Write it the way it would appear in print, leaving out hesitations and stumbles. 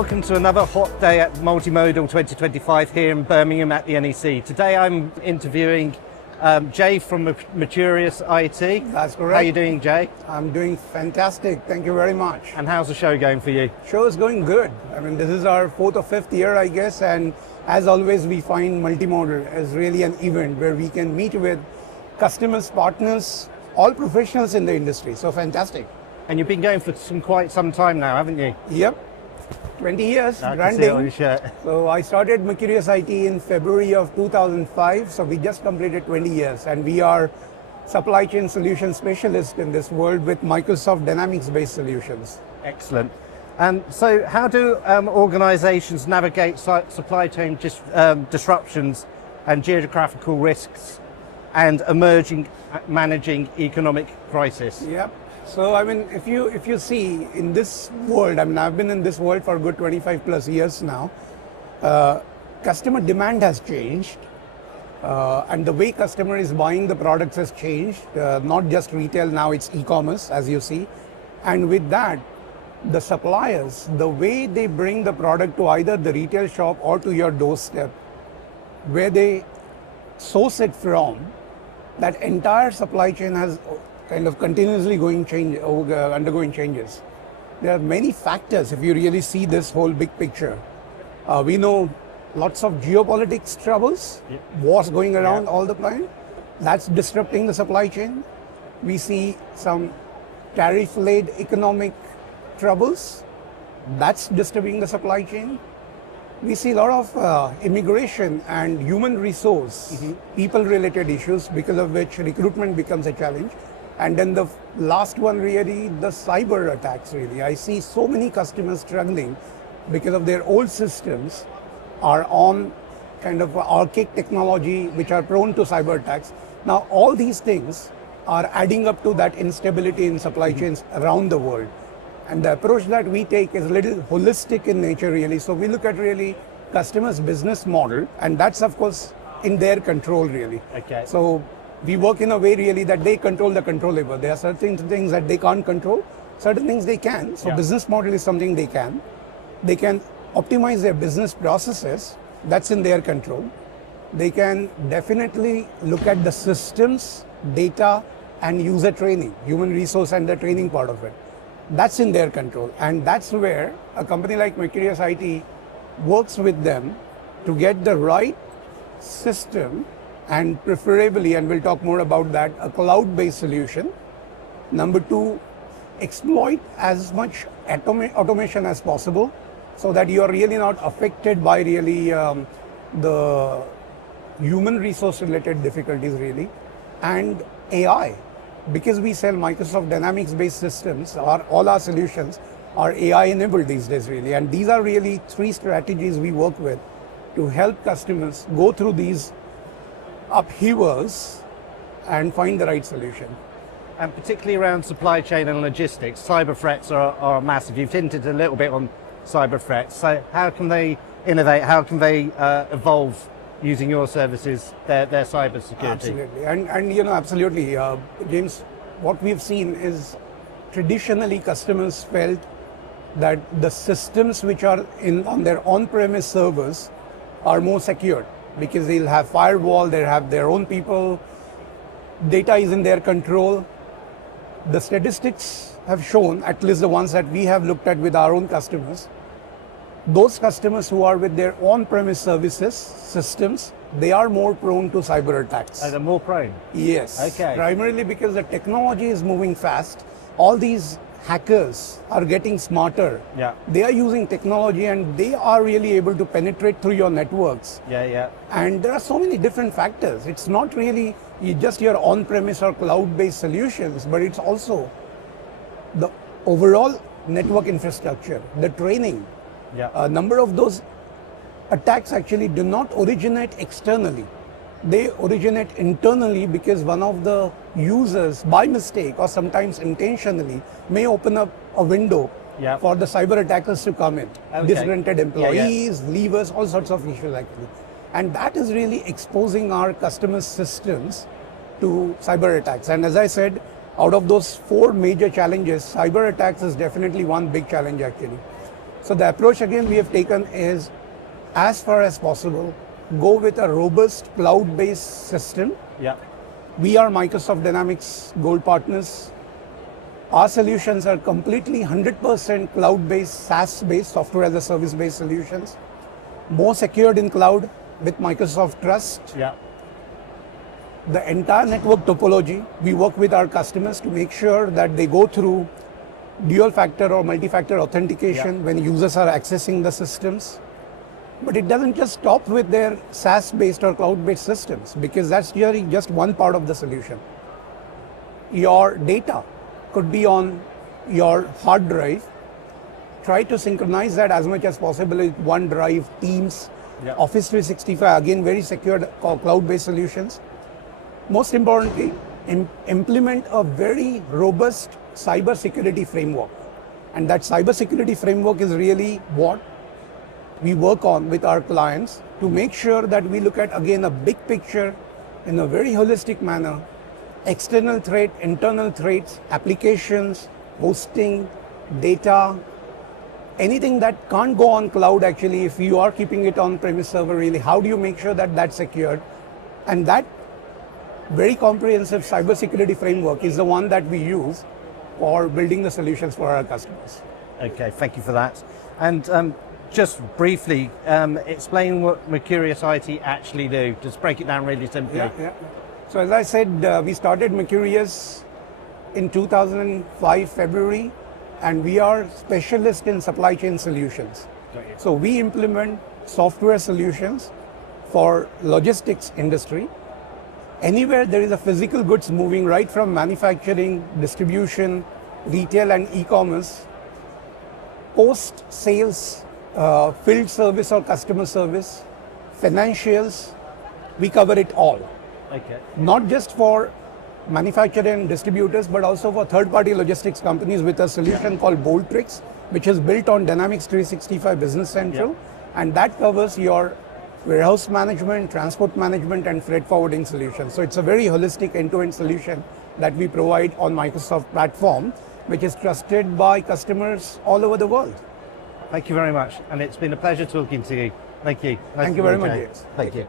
Welcome to another hot day at Multimodal 2025 here in Birmingham at the NEC. Today I'm interviewing Jay from Mercurius IT. That's correct. How are you doing, Jay? I'm doing fantastic. Thank you very much. And how's the show going for you? Show is going good. I mean, this is our 4th or 5th year, I guess. And as always, we find Multimodal as really an event where we can meet with customers, partners, all professionals in the industry. So fantastic. And you've been going for quite some time now, haven't you? Yep. 20 years, I can see it on your shirt. So I started Mercurius IT in February of 2005. So we just completed 20 years and we are supply chain solution specialists in this world with Microsoft Dynamics-based solutions. Excellent. So how do organizations navigate supply chain disruptions and geographical risks and managing economic crisis? Yep. So I mean, if you see in this world, I mean, I've been in this world for a good 25 plus years now. Customer demand has changed, and the way customer is buying the products has changed. Not just retail, now it's e-commerce, as you see, and with that, the suppliers, the way they bring the product to either the retail shop or to your doorstep, where they source it from, that entire supply chain has kind of continuously undergoing changes. There are many factors if you really see this whole big picture. We know lots of geopolitics troubles, wars going around all the time. That's disrupting the supply chain. We see some tariff-led economic troubles. That's disturbing the supply chain. We see a lot of immigration and human resource, people-related issues, because of which recruitment becomes a challenge. And then the last one really, the cyber attacks really. I see so many customers struggling because of their old systems are on kind of archaic technology which are prone to cyber attacks. Now all these things are adding up to that instability in supply chains around the world. And the approach that we take is a little holistic in nature really. So we look at really customers' business model, and that's of course in their control really. Okay. So we work in a way really that they control the controllable. There are certain things that they can't control, certain things they can. So business model is something they can. They can optimize their business processes, that's in their control. They can definitely look at the systems, data, and user training, human resource and the training part of it. That's in their control. And that's where a company like Mercurius IT works with them to get the right system, and preferably, and we'll talk more about that, a cloud-based solution. Number two, exploit as much automation as possible so that you are really not affected by really the human resource related difficulties really. And AI, because we sell Microsoft Dynamics-based systems, all our solutions are AI-enabled these days really. And these are really 3 strategies we work with to help customers go through these upheavals and find the right solution. And particularly around supply chain and logistics, cyber threats are massive. You've hinted a little bit on cyber threats. So how can they innovate? How can they evolve using your services, their cyber security? Absolutely. And you know, absolutely, James, what we've seen is traditionally customers felt that the systems which are on their on-premise servers are more secure, because they'll have firewall, they have their own people, data is in their control. The statistics have shown, at least the ones that we have looked at with our own customers, those customers who are with their on-premise services, systems, they are more prone to cyber attacks. They're more prone? Yes. Okay. Primarily because the technology is moving fast. All these hackers are getting smarter. Yeah. They are using technology and they are really able to penetrate through your networks. Yeah. And there are so many different factors. It's not really just your on-premise or cloud-based solutions, but it's also the overall network infrastructure, the training. Yeah. A number of those attacks actually do not originate externally. They originate internally because one of the users, by mistake or sometimes intentionally, may open up a window for the cyber attackers to come in. Disgruntled employees, leavers, all sorts of issues actually. And that is really exposing our customers' systems to cyber attacks. And as I said, out of those 4 major challenges, cyber attacks is definitely one big challenge actually. So the approach again we have taken is, as far as possible, go with a robust cloud-based system. Yeah. We are Microsoft Dynamics Gold partners. Our solutions are completely 100% cloud-based, SaaS-based, software as a service-based solutions. More secured in cloud with Microsoft Trust. Yeah. The entire network topology, we work with our customers to make sure that they go through dual factor or multi-factor authentication when users are accessing the systems. But it doesn't just stop with their SaaS-based or cloud-based systems, because that's really just one part of the solution. Your data could be on your hard drive. Try to synchronize that as much as possible with OneDrive, Teams, Office 365, again, very secure cloud-based solutions. Most importantly, implement a very robust cybersecurity framework. And that cybersecurity framework is really what we work on with our clients to make sure that we look at, again, a big picture in a very holistic manner. External threat, internal threats, applications, hosting, data, anything that can't go on cloud actually, if you are keeping it on premise server, really, how do you make sure that that's secured? And that very comprehensive cybersecurity framework is the one that we use for building the solutions for our customers. Okay, thank you for that. And just briefly, explain what Mercurius IT actually do. Just break it down really simply. Yeah. So as I said, we started Mercurius in 2005 February, and we are specialists in supply chain solutions. So we implement software solutions for logistics industry. Anywhere there is a physical goods moving, right from manufacturing, distribution, retail and e-commerce, post-sales, field service or customer service, financials, we cover it all. Okay. Not just for manufacturer and distributors, but also for third-party logistics companies with a solution called Boltrix, which is built on Dynamics 365 Business Central, and that covers your warehouse management, transport management, and freight forwarding solutions. So it's a very holistic end-to-end solution that we provide on Microsoft platform, which is trusted by customers all over the world. Thank you very much, and it's been a pleasure talking to you. Thank you. Thank you very much, James. Thank you.